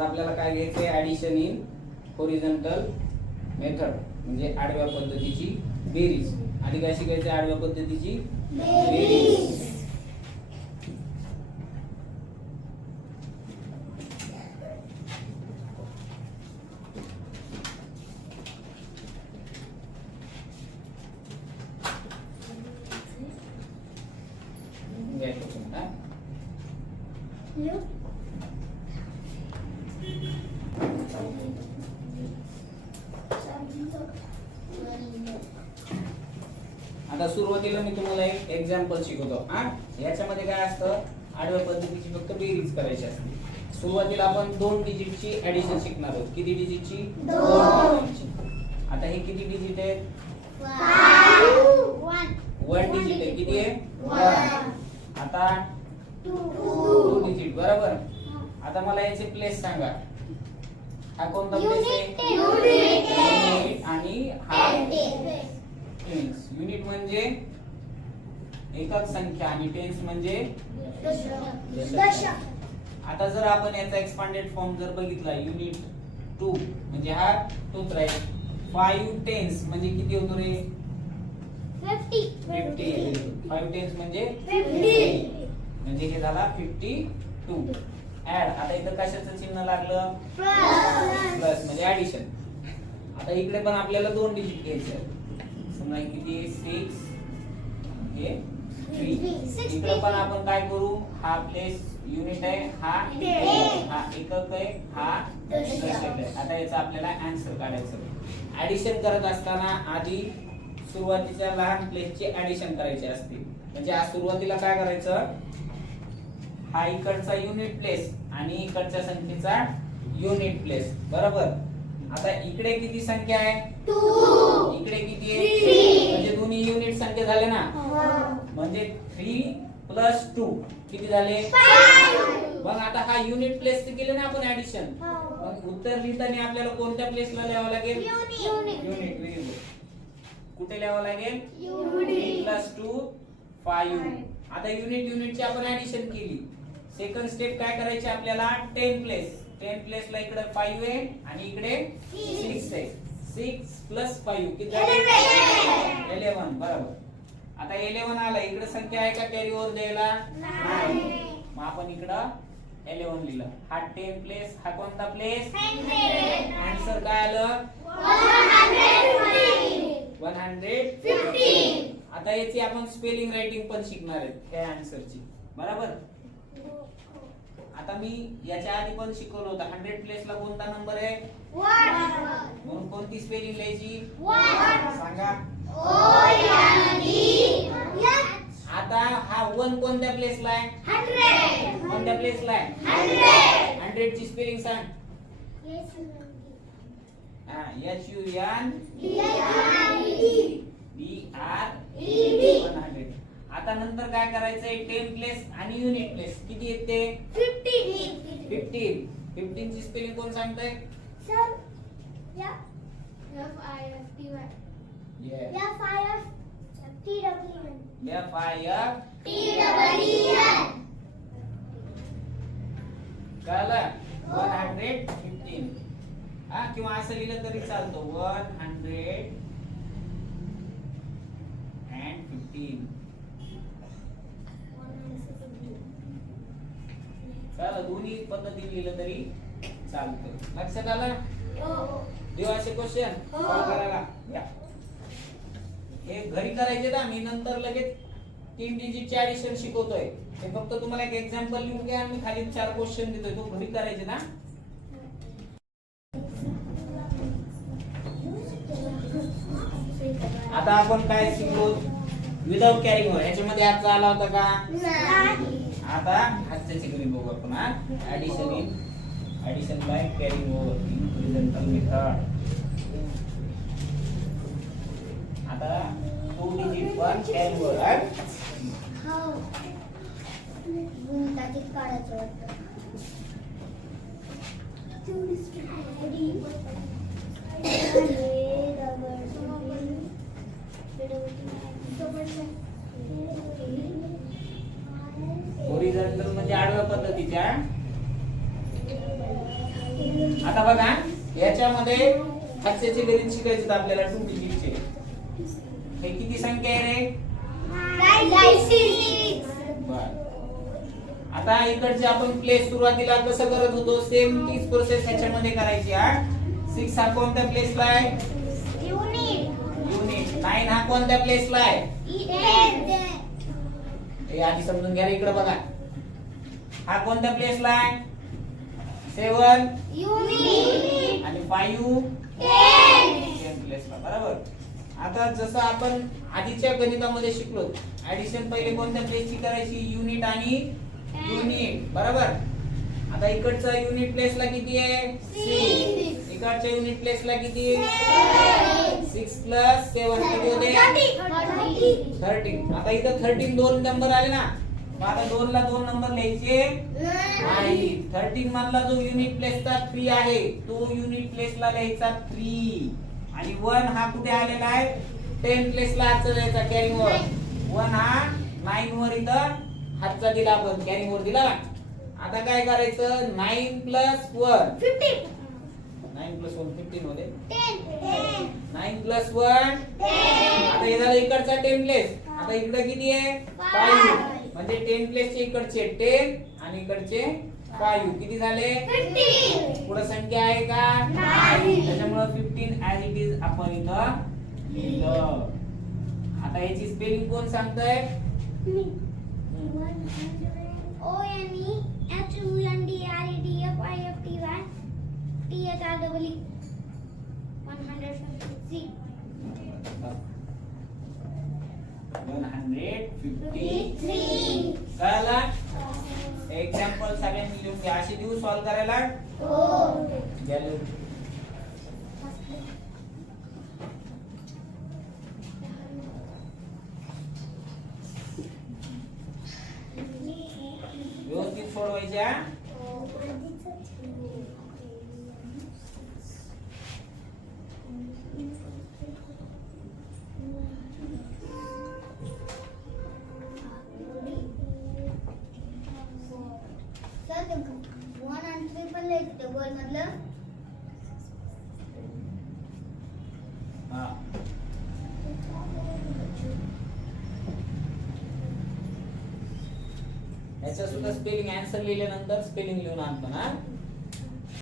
आज आपल्याला काय घ्यायचंय, ऍडिशन इन हॉरिझॉन्टल मेथड म्हणजे आडव्या पद्धतीची बेरीज. आधी काय शिकायचं, आडव्या पद्धतीची बेरीज. आता सुरुवातीला मी तुम्हाला एक एक्झाम्पल शिकवतो. याच्यामध्ये काय असतं, आडव्या पद्धतीची फक्त बेरीज करायची असते. सुरुवातीला आपण 2 डिजिटची ऍडिशन शिकणार आहोत. किती डिजिटची? 2 डिजिटची. आता हे किती डिजिट आहेत? 1 डिजिट आहे. किती आहे? 1. आता 2 डिजिट. बरोबर. आता मला याचे प्लेस सांगा. हा कोणता प्लेस आहे? युनिट. आणि हा टेन्स. युनिट म्हणजे एकक संख्या आणि टेन्स म्हणजे दशक. आता जर आपण याचा एक्सपांडेड फॉर्म जर बघितला, युनिट 2 म्हणजे हा तोच राहील. 5 टेन्स म्हणजे किती होतो रे? 50. 5 टेन्स म्हणजे 50. म्हणजे हे झाला 52. ऍड. आता इथं कशाचं चिन्ह लागलं? प्लस म्हणजे ऍडिशन. आता इकडे पण आपल्याला 2 डिजिट घ्यायचे आहेत. समजा किती? 6 हे 3. इकडे पण आपण काय करू, हा प्लेस युनिट आहे, हा एकक आहे, हा दशक आहे. आता याचा आपल्याला आन्सर काढायचं. ऍडिशन करत असताना आधी सुरुवातीच्या लहान प्लेसची ऍडिशन करायची असते. म्हणजे आज सुरुवातीला काय करायचं, हा इकडचा युनिट प्लेस आणि इकडच्या संख्येचा युनिट प्लेस. बरोबर. आता इकडे किती संख्या आहे? 2. इकडे किती आहे? 3. म्हणजे दोन्ही युनिट संख्या झाले ना. म्हणजे 3 प्लस 2 किती झाले? 5. मग आता हा युनिट प्लेस केले ना आपण ऍडिशन. मग उत्तर लिहिताना आपल्याला कोणत्या प्लेसला लिहावं लागेल? युनिट. कुठे लिहावं लागेल? 3 प्लस 2 5. आता युनिटची आपण ऍडिशन केली. सेकंड स्टेप काय करायची आपल्याला? 10 प्लेसला इकडे 5 आहे आणि इकडे 6 आहे. 6 प्लस 5 किती झाले? 11. बरोबर. आता 11 आला. इकडे संख्या आहे का कॅरी ओव्हर द्यायला? नाही. मग आपण इकडं 11 लिहिलं. हा 10 प्लेस, हा कोणता प्लेस? आन्सर काय आलं? 150. आता याची आपण स्पेलिंग रायटिंग पण शिकणार आहेत या आन्सरची. बरोबर. आता मी याच्या आधी पण शिकवलं होतं 100 प्लेसला कोणता नंबर आहे? 1. म्हणून कोणती स्पेलिंग लिहायची? 1. सांगा. आता हा 1 कोणत्या प्लेसला आहे? 100. कोणत्या प्लेसला आहे? 100 ची स्पेलिंग सांग. HUNDED. आता नंतर काय करायचंय? 10 प्लेस आणि युनिट प्लेस किती येते? 15. 15 ची स्पेलिंग कोण सांगतंय? Sir FIFTY. कळलं? 115. किंवा असं लिहिलं तरी चालतं. 115. चला, दोन्ही पद्धतीने लिहिलं तरी चालतं. लक्षात आलं? देऊ असे क्वेश्चन करायला या. हे घरी करायचे ना. मी नंतर लगेच 3 डिजिटचे ऍडिशन शिकवतोय. हे फक्त तुम्हाला एक एक्झाम्पल लिहून घ्या आणि खाली 4 क्वेश्चन देतोय. तो घरी करायचे ना. आता आपण काय शिकलो? Without carrying over. याच्यामध्ये आजचा आला होता का? नाही. आता आजच्या शिकवणी बघू आपण. Addition by carrying over in horizontal method. आता 2 डिजिट पण कॅरी ओव्हर. गुंताकीत काढायचं वाटतं. हॉरिझॉन्टल म्हणजे आडव्या पद्धतीच्या. ह्याच्यामध्ये हास्याचे गणित शिकायचे आपल्याला 2 डिजिटचे. हे किती संख्या आहे रे? बर. आता इकडचे आपण प्लेस सुरुवातीला कसं करत होतो सेम तीच प्रोसेस ह्याच्यामध्ये करायची. हा 6 हा कोणत्या प्लेसला आहे? युनिट. 9 हा कोणत्या प्लेसला आहे? हे आधी समजून घ्या इकडे बघा. हा कोणत्या प्लेसला आहे? 7 आणि 5 10 प्लेसला. बरोबर. आता जसं आपण आधीच्या गणितामध्ये शिकलो ऍडिशन पहिले कोणत्या प्लेसची करायची? युनिट आणि युनिट. बरोबर. आता इकडचा युनिट प्लेसला किती आहे? 6. इकडच्या युनिट प्लेसला किती आहे? 6 प्लस 7 किती होते? 13. आता इथं 13 दोन नंबर आले ना, मग आता 2 ला 2 नंबर लिहायचे नाही. 13 मधला जो युनिट प्लेसचा 3 आहे तो युनिट प्लेसला लिहायचा 3 आणि 1 हा कुठे आलेला आहे? 10 प्लेसला हातचा द्यायचा कॅरिंग वर. 1 हा 9 वर इथं हातचा दिला आपण कॅरिंग वर दिला. आता काय करायचं? 9 प्लस 1 9 प्लस 1 15 होते. 9 प्लस 1 आता हे झालं इकडचा 10 प्लेस. आता इकडे किती आहे? 5. म्हणजे 10 प्लेसचे इकडचे 10 आणि इकडचे 5 किती झाले? 15. पुढे संख्या आहे का? नाही. त्याच्यामुळे 15 ऍज इट इज आपण इथं लिहिलं. आता याची स्पेलिंग कोण सांगतंय? कळलं? एक्झाम्पल सगळ्यांनी लिहून घ्या. अशी देऊ सॉल्व करायला. घ्या लिहून. व्यवस्थित सोडवायच्या. हा याचा सुद्धा स्पेलिंग आन्सर लिहिल्यानंतर स्पेलिंग लिहून आणतो ना.